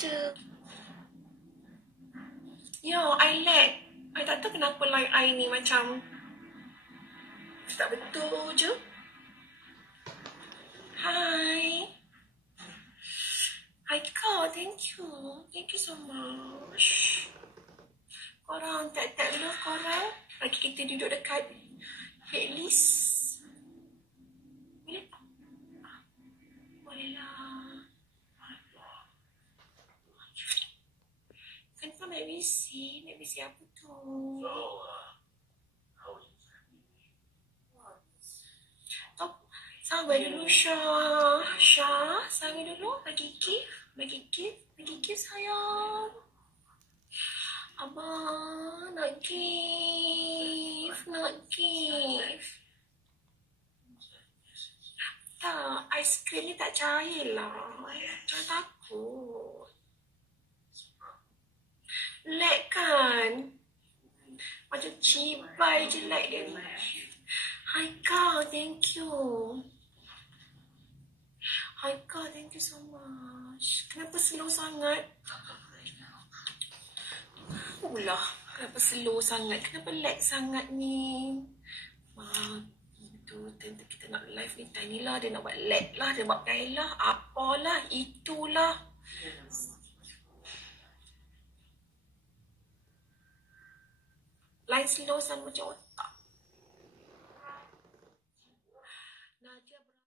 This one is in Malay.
faster. Ya, I lag. I tak tahu kenapa line I ni macam tak betul je. Hi. Hi kau, thank you. Thank you so much. Korang, tag love korang. Lagi kita duduk dekat headlist. Boleh tak? Boleh lah. Kan kau nak busy apa tu? Sampai dulu Syah, sampai dulu bagi gift sayang. Abang nak gift. Tak, aiskrim ni tak cair lah. Jangan takut. Lag kan? Macam cibai je lag dia ni. Hai kau, thank you. Hai kau, thank you so much. Kenapa slow sangat? Ulah, kenapa slow sangat? Kenapa lag sangat ni? Itu tentu kita nak live ni time ni lah. Dia nak buat lag lah, dia buat gaya lah. Apalah, itulah. Line slow sama macam